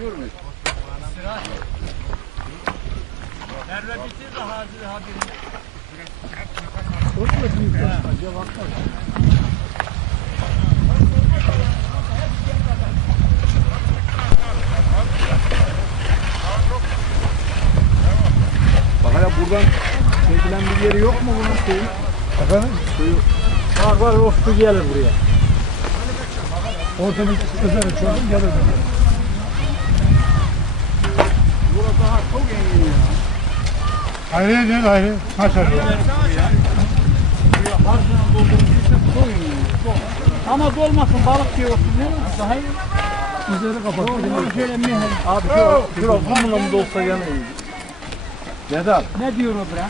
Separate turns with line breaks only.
Bir. Arabalar çarpıyor. Merve bitir de hazır haberi.
Bak hele buradan çekilen bir yeri yok mu bunun suyu? Efendim? Suyu. Var var o su gelir buraya. Ortamı özel çözdüm gelir. Burası daha çok iyi ya.
Ayrı değil ayrı. Kaç ayrı?
Ama dolmasın balık diye olsun değil mi? Daha iyi. Üzeri kapat. Şöyle mihel. Abi şu, şu kumla mı dolsa gene iyi. Vedat.
Ne diyor o bre?